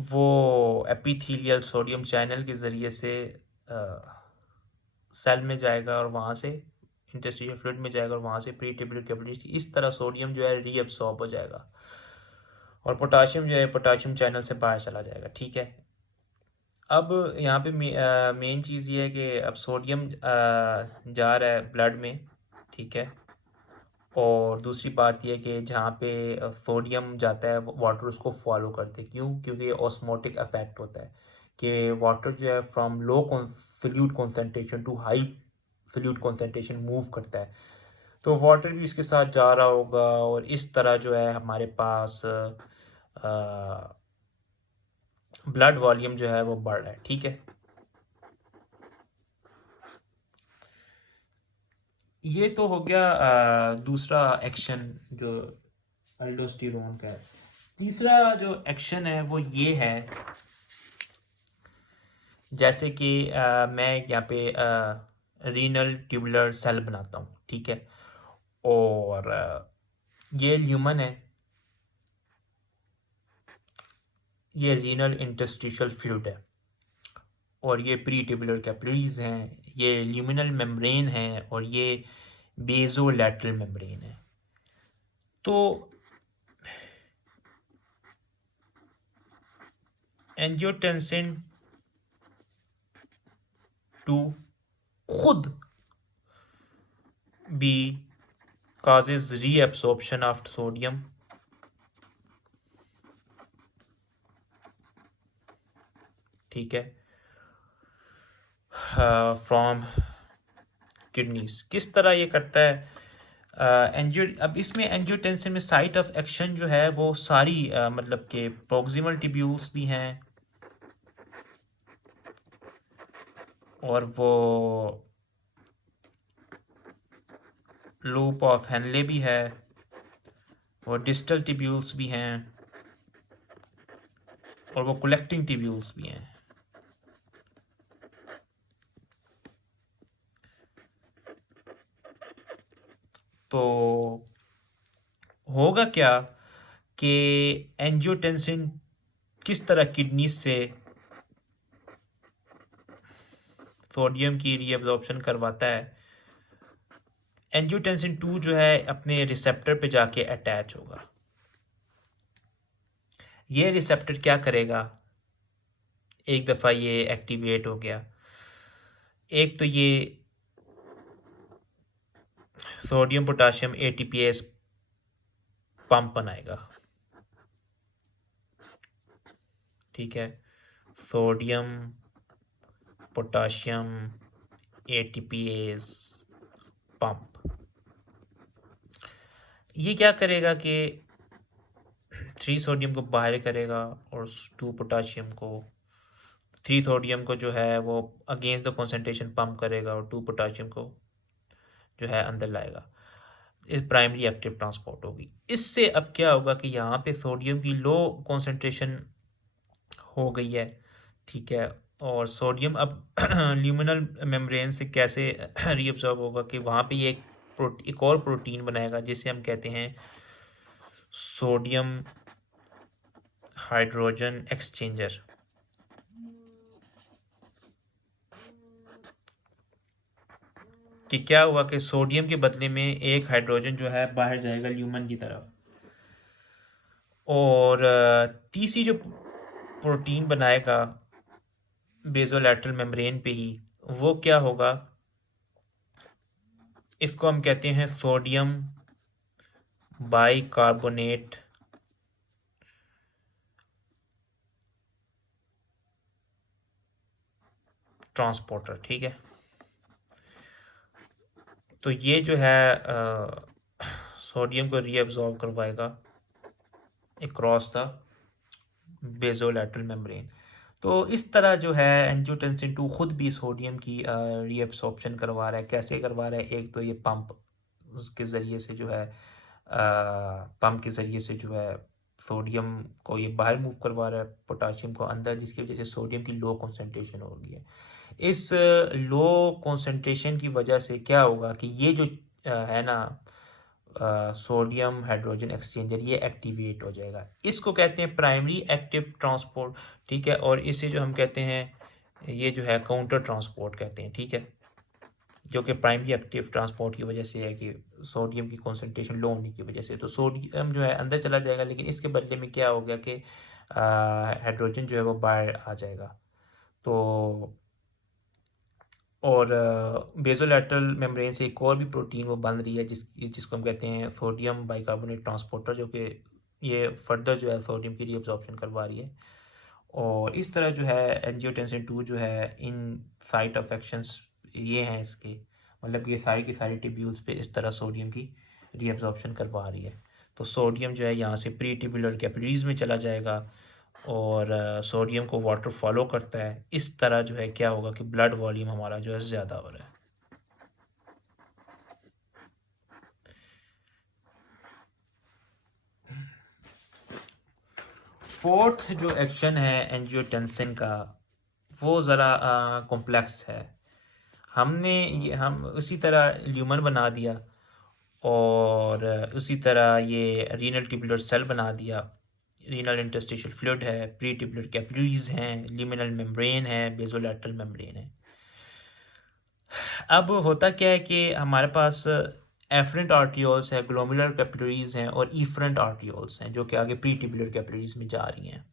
वो epithelial sodium channel के ज़रिए से सेल में जाएगा और वहाँ से इंटरस्टिशियल फ्लूइड में जाएगा और वहाँ से प्रीट्यूबुलर कैविटी, इस तरह सोडियम जो है रीअब्सॉर्ब हो जाएगा और पोटाशियम जो है पोटाशियम चैनल से बाहर चला जाएगा। ठीक है। अब यहाँ पे मेन चीज़ ये है कि अब सोडियम जा रहा है ब्लड में। ठीक है। और दूसरी बात यह कि जहाँ पे सोडियम जाता है वाटर उसको फॉलो करते हैं। क्यों? क्योंकि ऑस्मोटिक इफेक्ट होता है कि वाटर जो है from low solute concentration to high solute concentration move करता है, तो वाटर भी इसके साथ जा रहा होगा और इस तरह जो है हमारे पास ब्लड वॉल्यूम जो है वो बढ़ रहा है। ठीक है। ये तो हो गया दूसरा एक्शन जो अल्डोस्टेरोन का है। तीसरा जो एक्शन है वो ये है, जैसे कि मैं यहाँ पे रीनल ट्यूबुलर सेल बनाता हूँ। ठीक है। और ये ल्यूमन है, ये रीनल इंटरस्टिशियल फ्लूइड है और ये प्री ट्यूबुलर कैपिलरीज हैं, ये ल्यूमिनल मेम्ब्रेन है और ये बेजोलैटरल मेम्ब्रेन है। तो एंजियोटेंसिन 2 खुद भी causes reabsorption of sodium। ठीक है। From kidneys. किस तरह ये करता है? एंजियो अब इसमें एंजियोटेंसिन में साइट ऑफ एक्शन जो है वो सारी मतलब के प्रोक्सिमल ट्यूब्यूल्स भी हैं और वो लूप ऑफ हेनले भी है और डिस्टल ट्यूब्यूल्स भी हैं और वो कलेक्टिंग ट्यूब्यूल्स भी हैं। तो होगा क्या कि एंजियोटेंसिन किस तरह किडनी से सोडियम की रीअब्जॉर्प्शन करवाता है? एंजियोटेंसिन 2 जो है अपने रिसेप्टर पे जाके अटैच होगा। ये रिसेप्टर क्या करेगा? एक दफ़ा ये एक्टिवेट हो गया, एक तो ये सोडियम पोटाशियम एटीपीएस पंप बनाएगा। ठीक है। सोडियम पोटाशियम एटीपीएस पंप ये क्या करेगा कि 3 सोडियम को बाहर करेगा और 2 पोटाशियम को 3 सोडियम को जो है वो अगेंस्ट द कॉन्सेंट्रेशन पंप करेगा और 2 पोटाशियम को जो है अंदर लाएगा। इस प्राइमरी एक्टिव ट्रांसपोर्ट होगी। इससे अब क्या होगा कि यहाँ पे सोडियम की लो कॉन्सेंट्रेशन हो गई है। ठीक है। और सोडियम अब ल्यूमिनल मेम्ब्रेन से कैसे रीअब्सॉर्ब होगा कि वहाँ पे ये एक और प्रोटीन बनाएगा जिसे हम कहते हैं सोडियम हाइड्रोजन एक्सचेंजर। कि क्या हुआ कि सोडियम के बदले में एक हाइड्रोजन जो है बाहर जाएगा ल्यूमन की तरफ और तीसरी जो प्रोटीन बनाएगा बेजोलैटरल मेम्ब्रेन पे ही, वो क्या होगा? इसको हम कहते हैं सोडियम बाइकार्बोनेट ट्रांसपोर्टर। ठीक है। तो ये जो है सोडियम को रीअब्सॉर्ब करवाएगा अक्रॉस द बेजोलैटरल मेम्ब्रेन। तो इस तरह जो है एंजियोटेंसिन 2 खुद भी सोडियम की रीअब्सॉर्प्शन करवा रहा है। कैसे करवा रहा है? एक तो ये पंप के ज़रिए से जो है पंप के ज़रिए से जो है सोडियम को ये बाहर मूव करवा रहा है, पोटाशियम को अंदर, जिसकी वजह से सोडियम की लो कॉन्सेंट्रेशन हो गई है। इस लो कॉन्सेंट्रेशन की वजह से क्या होगा कि ये जो है ना सोडियम हाइड्रोजन एक्सचेंजर, ये एक्टिवेट हो जाएगा। इसको कहते हैं प्राइमरी एक्टिव ट्रांसपोर्ट, ठीक है। और इसे जो हम कहते हैं, ये जो है काउंटर ट्रांसपोर्ट कहते हैं, ठीक है, जो कि प्राइमरी एक्टिव ट्रांसपोर्ट की वजह से है कि सोडियम की कॉन्सेंट्रेशन लो होने की वजह से। तो सोडियम जो है अंदर चला जाएगा, लेकिन इसके बदले में क्या हो गया कि हाइड्रोजन जो है वो बाहर आ जाएगा। तो और बेज़ोलैटरल मेम्ब्रेन से एक और भी प्रोटीन वो बन रही है जिसको हम कहते हैं सोडियम बाइकार्बोनेट ट्रांसपोर्टर, जो कि ये फर्दर जो है सोडियम की रीअब्जॉर्प्शन करवा रही है। और इस तरह जो है एंजियोटेंसिन 2 जो है इन साइट ऑफ एक्शंस ये हैं इसके, मतलब ये सारी की सारी टिब्यूल्स पे इस तरह सोडियम की रीअब्जॉर्प्शन करवा रही है। तो सोडियम जो है यहाँ से प्री टिब्यूलर कैपिलरीज में चला जाएगा और सोडियम को वाटर फॉलो करता है। इस तरह जो है क्या होगा कि ब्लड वॉल्यूम हमारा जो है ज़्यादा हो रहा है। फोर्थ जो एक्शन है एंजियोटेंसिन का वो ज़रा कॉम्प्लेक्स है। हम उसी तरह ल्यूमन बना दिया और उसी तरह ये रीनल ट्यूबुलर सेल बना दिया। रीनल इंटरस्टिशियल फ्लूइड है, प्री ट्यूबुलर कैपिलरीज हैं, लिमिनल मेम्ब्रेन है, बेज़ोलैटरल मेम्ब्रेन है। अब होता क्या है कि हमारे पास एफरेंट आर्टियोल्स है, ग्लोमेरुलर कैपिलरीज हैं और इफरेंट आर्टियोल्स हैं जो कि आगे प्री ट्यूबुलर कैपिलरीज में जा रही हैं।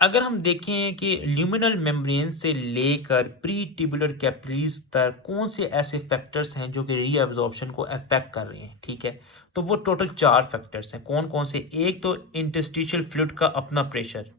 अगर हम देखें कि ल्यूमिनल मेम्ब्रेन से लेकर प्री ट्यूबुलर कैपिलरीज तक कौन से ऐसे फैक्टर्स हैं जो कि रीअब्जॉर्प्शन को अफेक्ट कर रहे हैं, ठीक है, तो वो टोटल 4 फैक्टर्स हैं। कौन कौन से? एक तो इंटरस्टिशियल फ्लूइड का अपना प्रेशर,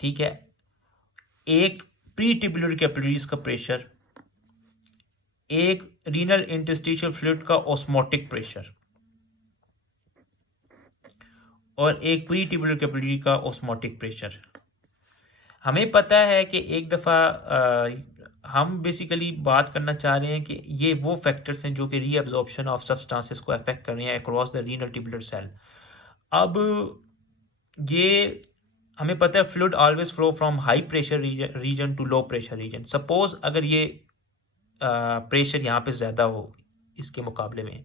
ठीक है, एक प्री ट्यूबुलर कैपिलरीज का प्रेशर, एक रीनल इंटरस्टिशियल फ्लूइड का ऑस्मोटिक प्रेशर और एक प्री ट्यूबुलर कैपिलरी का ऑस्मोटिक प्रेशर। हमें पता है कि एक दफ़ा हम बेसिकली बात करना चाह रहे हैं कि ये वो फैक्टर्स हैं जो कि रीअब्जॉर्प्शन ऑफ सब्सटेंसेस को अफेक्ट कर रहे हैं across the renal tubular cell. अब ये हमें पता है fluid always flow from high pressure region to low pressure region. Suppose अगर ये प्रेशर यहाँ पे ज़्यादा हो, इसके मुकाबले में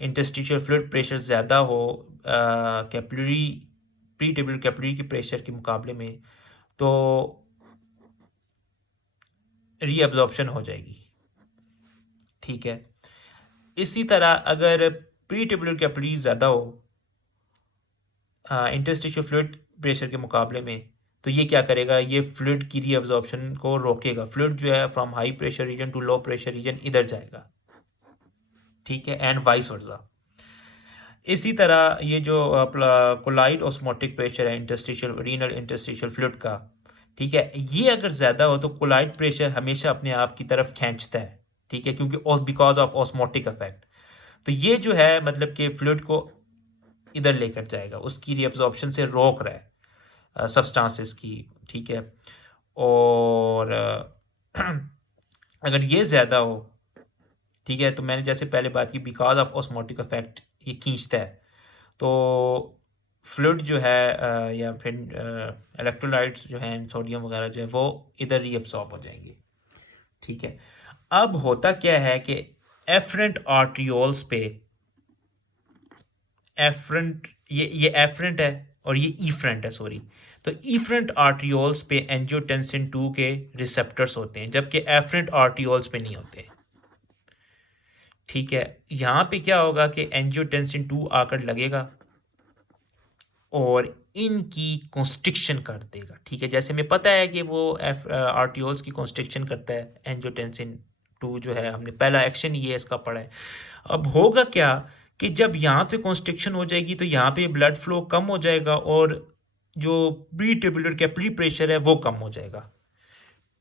इंटरस्टिशियल फ्लूइड प्रेशर ज़्यादा हो कैपिलरी प्री ट्यूबुलर कैपिलरी के प्रेशर के मुकाबले में, तो रीअब्जॉर्प्शन हो जाएगी, ठीक है। इसी तरह अगर प्री ट्यूबुलर कैपिलरी ज़्यादा हो इंटरस्टिशियल फ्लूइड प्रेशर के मुकाबले में, तो ये क्या करेगा, ये फ्लूइड की रीअब्जॉर्प्शन को रोकेगा। फ्लूइड जो है from high pressure region to low pressure region इधर जाएगा, ठीक है, एंड वाइस वर्सा। इसी तरह ये जो कोलाइड ऑस्मोटिक प्रेशर है इंटरस्टिशियल रीनल इंटरस्टिशियल फ्लूइड का, ठीक है, ये अगर ज़्यादा हो तो कोलाइड प्रेशर हमेशा अपने आप की तरफ खींचता है, ठीक है, क्योंकि बिकॉज ऑफ ऑस्मोटिक इफेक्ट। तो ये जो है मतलब कि फ्लूइड को इधर लेकर जाएगा, उसकी रीअब्जॉर्प्शन से रोक रहा है सब्सटेंसेस की, ठीक है। और अगर ये ज़्यादा हो, ठीक है, तो मैंने जैसे पहले बात की बिकॉज ऑफ ऑस्मोटिक इफेक्ट ये खींचता है, तो फ्लूइड जो है या फिर इलेक्ट्रोलाइट्स जो हैं सोडियम वगैरह जो है वो इधर रीअब्सॉर्ब हो जाएंगे, ठीक है। अब होता क्या है कि एफरेंट आर्ट्रियोल्स पे एफरेंट ये एफरेंट है और ये ईफ्रेंट है, सॉरी। तो ईफ्रेंट आर्ट्रियोल्स पे एंजियोटेंसिन 2 के रिसेप्टर्स होते हैं, जबकि एफरेंट आर्ट्रियोल्स पे नहीं होते, ठीक है। यहाँ पे क्या होगा कि एंजियोटेंसिन 2 आकर लगेगा और इनकी कॉन्स्ट्रिक्शन कर देगा, ठीक है। जैसे हमें पता है कि वो आर्टियोल्स की कॉन्स्ट्रिक्शन करता है एंजियोटेंसिन 2 जो है, हमने पहला एक्शन ये इसका पढ़ा है। अब होगा क्या कि जब यहाँ पे कॉन्स्ट्रिक्शन हो जाएगी तो यहाँ पे ब्लड फ्लो कम हो जाएगा और जो प्री ट्यूबुलर कैपिलरी प्रेशर है वो कम हो जाएगा,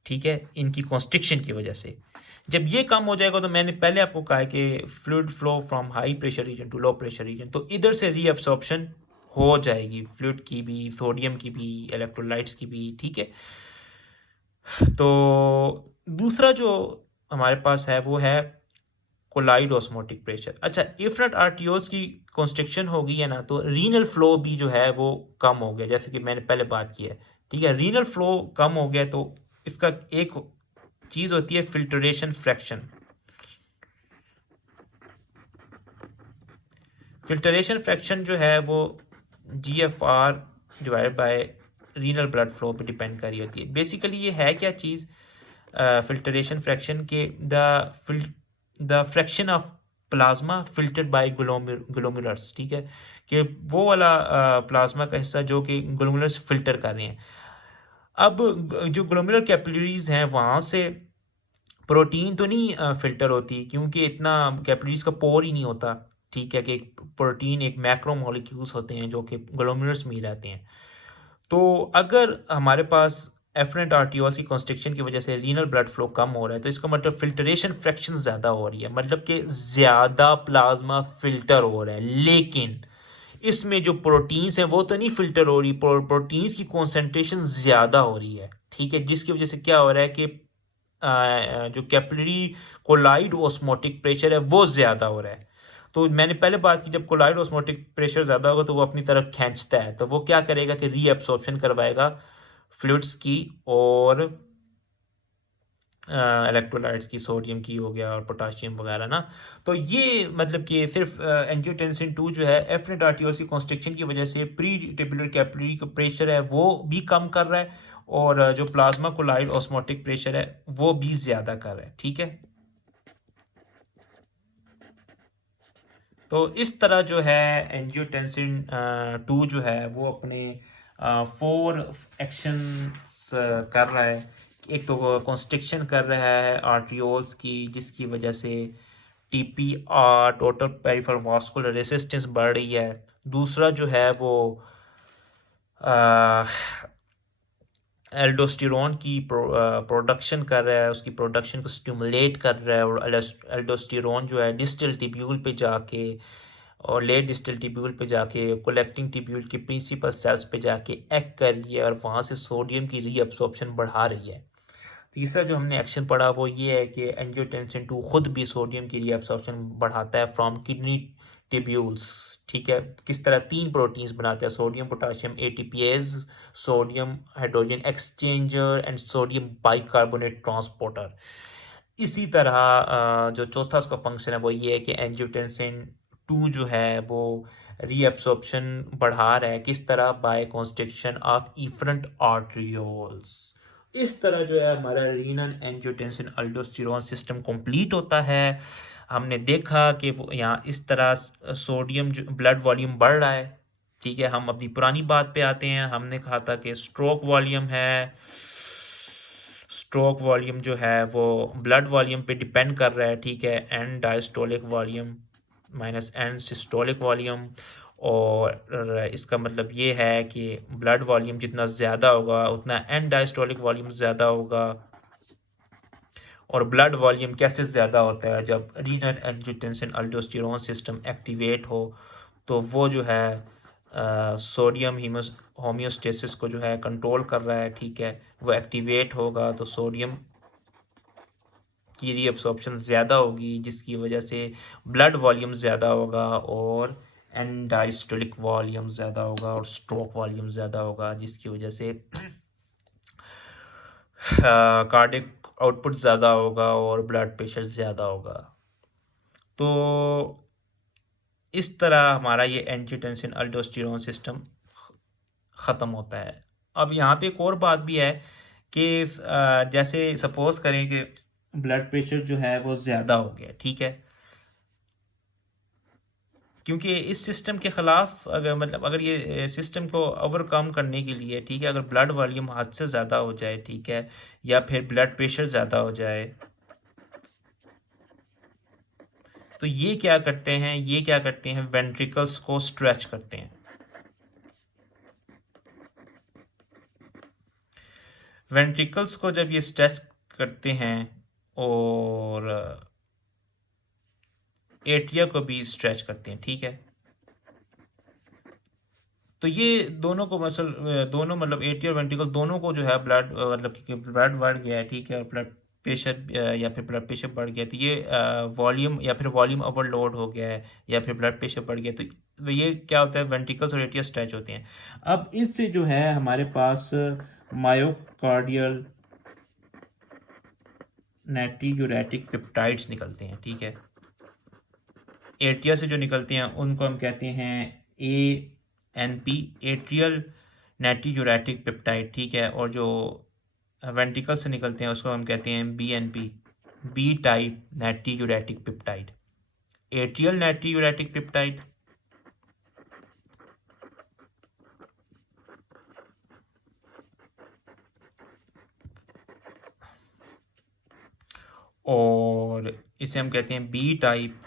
ठीक है, इनकी कॉन्स्ट्रिक्शन की वजह से। जब ये कम हो जाएगा तो मैंने पहले आपको कहा है कि fluid flow from high pressure region to low pressure region, तो इधर से रीअब्सॉर्प्शन हो जाएगी फ्लूइड की भी, सोडियम की भी, इलेक्ट्रोलाइट्स की भी, ठीक है। तो दूसरा जो हमारे पास है वो है कोलाइड ऑस्मोटिक प्रेशर। अच्छा, इफ्रेंट आर्टियोल्स की कॉन्स्ट्रिक्शन हो गई है ना, तो रीनल फ्लो भी जो है वो कम हो गया, जैसे कि मैंने पहले बात की है, ठीक है। रीनल फ्लो कम हो गया तो इसका एक चीज़ होती है फिल्ट्रेशन फ्रैक्शन, फिल्टरेशन फ्रैक्शन जो है वो GFR divide by renal blood flow पे डिपेंड कर रही होती है। बेसिकली ये है क्या चीज़, फिल्टरेशन फ्रैक्शन के the fraction of plasma filtered by glomerulus, ठीक है, कि वो वाला प्लाज्मा का हिस्सा जो कि ग्लोमेरुलर्स फिल्टर कर रहे हैं। अब जो ग्लोमेरुलर कैपिलरीज हैं वहाँ से प्रोटीन तो नहीं फिल्टर होती, क्योंकि इतना कैपिलरीज का पोर ही नहीं होता, ठीक है, कि एक प्रोटीन एक मैक्रो मॉलिक्यूल्स होते हैं जो कि ग्लोमेरुलर्स में ही रहते हैं। तो अगर हमारे पास एफरेंट आर्टियोल्स की कॉन्स्ट्रिक्शन की वजह से रीनल ब्लड फ्लो कम हो रहा है, तो इसका मतलब फिल्टरेशन फ्रैक्शन ज़्यादा हो रही है, मतलब कि ज़्यादा प्लाज्मा फिल्टर हो रहा है। लेकिन इसमें जो प्रोटीन्स हैं वो तो नहीं फिल्टर हो रही, प्रोटीन्स की कॉन्सेंट्रेशन ज़्यादा हो रही है, ठीक है, जिसकी वजह से क्या हो रहा है कि जो कैपिलरी कोलाइड ऑस्मोटिक प्रेशर है वो ज़्यादा हो रहा है। तो मैंने पहले बात की, जब कोलाइड ऑस्मोटिक प्रेशर ज़्यादा होगा तो वो अपनी तरफ खींचता है, तो वो क्या करेगा कि रीअब्सॉर्प्शन करवाएगा फ्लूइड्स की और इलेक्ट्रोलाइट्स की, सोडियम की हो गया और पोटाशियम वगैरह ना। तो ये मतलब कि सिर्फ एंजियोटेंसिन 2 जो है एफरेंट आर्टियोल्स की कॉन्स्ट्रिक्शन की वजह से प्री टिबुलर कैपिलरी का प्रेशर है वो भी कम कर रहा है, और जो प्लाज्मा कोलाइड ऑस्मोटिक प्रेशर है वो भी ज़्यादा कर रहा है, ठीक है। तो इस तरह जो है एंजियोटेंसिन 2 जो है वो अपने 4 एक्शंस कर रहा है। एक तो कॉन्स्ट्रिक्शन कर रहा है आर्ट्रियोल्स की, जिसकी वजह से TPR total peripheral vascular resistance बढ़ रही है। दूसरा जो है वो एल्डोस्टेरोन की प्रोडक्शन कर रहा है, उसकी प्रोडक्शन को स्टिमुलेट कर रहा है, और एल्डोस्टेरोन जो है डिस्टल टिब्यूल पे जाके और लेट डिस्टल टिब्यूल पे जाके कलेक्टिंग टिब्यूल की प्रिंसिपल सेल्स पे जाके एक्ट कर रही है और वहाँ से सोडियम की रीअब्सॉर्प्शन बढ़ा रही है। तीसरा जो हमने एक्शन पढ़ा वो ये है कि एंजियोटेंसिन 2 खुद भी सोडियम की रीअब्सॉर्प्शन बढ़ाता है फ्रॉम किडनी टिब्यूल्स, ठीक है। किस तरह 3 प्रोटीन्स बनाते हैं, sodium potassium ATPase, sodium hydrogen exchanger and sodium bicarbonate transporter. इसी तरह जो चौथा उसका फंक्शन है वो ये है कि एंजियोटेंसिन 2 जो है वो रीअब्सॉर्प्शन बढ़ा रहा है, किस तरह, by constriction of efferent arterioles. इस तरह जो है हमारा renal angiotensin aldosterone system complete होता है। हमने देखा कि वो यहाँ इस तरह सोडियम जो ब्लड वॉल्यूम बढ़ रहा है, ठीक है। हम अपनी पुरानी बात पे आते हैं, हमने कहा था कि स्ट्रोक वॉल्यूम है, स्ट्रोक वॉल्यूम जो है वो ब्लड वॉल्यूम पे डिपेंड कर रहा है, ठीक है। End diastolic volume minus end systolic volume, और इसका मतलब ये है कि ब्लड वॉल्यूम जितना ज़्यादा होगा उतना एन डायस्टोलिक वॉल्यूम ज़्यादा होगा। और ब्लड वॉल्यूम कैसे ज़्यादा होता है, जब renal angiotensin aldosterone system activate हो, तो वो जो है सोडियम होमियोस्टेसिस को जो है कंट्रोल कर रहा है, ठीक है। वो एक्टिवेट होगा तो सोडियम की रीअब्सॉर्प्शन ज़्यादा होगी, जिसकी वजह से ब्लड वॉल्यूम ज़्यादा होगा और एन डायस्टोलिक वॉल्यूम ज़्यादा होगा और स्ट्रोक वॉल्यूम ज़्यादा होगा, जिसकी वजह से कार्डिक आउटपुट ज़्यादा होगा और ब्लड प्रेशर ज़्यादा होगा। तो इस तरह हमारा ये एंजियोटेंसिन अल्डोस्टेरोन सिस्टम ख़त्म होता है। अब यहाँ पे एक और बात भी है कि जैसे सपोज़ करें कि ब्लड प्रेशर जो है वो ज़्यादा हो गया, ठीक है, क्योंकि इस सिस्टम के ख़िलाफ़ अगर मतलब अगर ये सिस्टम को ओवरकम करने के लिए, ठीक है, अगर ब्लड वॉल्यूम हद से ज़्यादा हो जाए, ठीक है, या फिर ब्लड प्रेशर ज़्यादा हो जाए, तो ये क्या करते हैं, ये क्या करते हैं, वेंट्रिकल्स को स्ट्रेच करते हैं। वेंट्रिकल्स को जब ये स्ट्रेच करते हैं और एट्रिया को भी स्ट्रेच करते हैं, ठीक है, तो ये दोनों को दोनों मतलब एट्रिया और वेंट्रिकल दोनों को जो है ब्लड मतलब कि ब्लड बढ़ गया है, ठीक है, और ब्लड प्रेशर या फिर ब्लड प्रेशर बढ़ गया, तो ये वॉल्यूम या फिर वॉल्यूम ओवरलोड हो गया है या फिर ब्लड प्रेशर बढ़ गया, तो ये क्या होता है, वेंट्रिकल्स और एट्रिया स्ट्रेच होते हैं। अब इससे जो है हमारे पास मायोकार्डियल नाइट्रियूरेटिक पेप्टाइड्स निकलते हैं, ठीक है। एट्रिया से जो निकलते हैं उनको हम कहते हैं ANP, एट्रियल नाइट्रोजैटिक पेप्टाइड, ठीक है। और जो वेंट्रिकल से निकलते हैं उसको हम कहते हैं BNP, B type natriuretic peptide, atrial natriuretic peptide. और इसे हम कहते हैं बी टाइप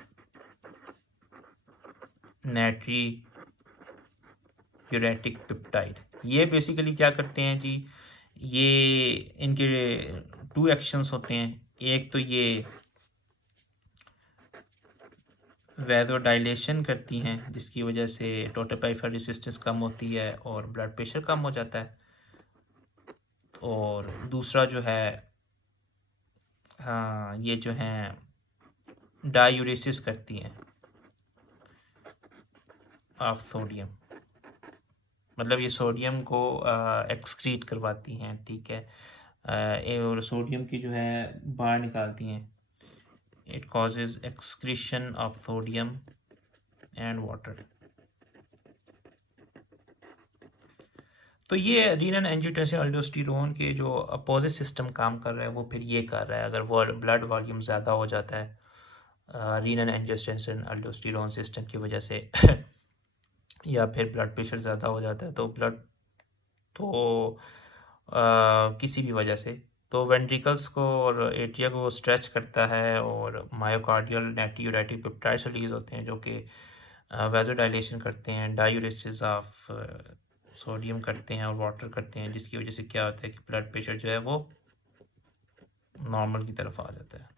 नाइट्रोजैटिक पेप्टाइड। ये बेसिकली क्या करते हैं जी, ये इनके 2 एक्शंस होते हैं। एक तो ये वैसोडाइलेशन करती हैं जिसकी वजह से टोटल परफेरल रेजिस्टेंस कम होती है और ब्लड प्रेशर कम हो जाता है। और दूसरा जो है, हाँ, ये जो हैं डायूरेसिस करती हैं ऑफ सोडियम, मतलब ये सोडियम को एक्सक्रीट करवाती हैं, ठीक है। और सोडियम की जो है बाहर निकालती हैं। It causes excretion of sodium and water. तो ये रीनल एंजियोटेंसिन अल्डोस्टेरोन के जो अपोजिट सिस्टम काम कर रहा है वो फिर ये कर रहा है। अगर वो ब्लड वॉल्यूम ज़्यादा हो जाता है रीनल एंजियोटेंसिन अल्डोस्टेरोन सिस्टम की वजह से या फिर ब्लड प्रेशर ज़्यादा हो जाता है तो तो किसी भी वजह से, तो वेंट्रिकल्स को और एट्रिया को स्ट्रेच करता है और मायोकार्डियल नाइट्रोजैटिक पेप्टाइड्स रिलीज होते हैं जो कि वैसोडाइलेशन करते हैं, डायूरेसिस ऑफ सोडियम करते हैं और वाटर करते हैं, जिसकी वजह से क्या होता है कि ब्लड प्रेशर जो है वो नॉर्मल की तरफ आ जाता है।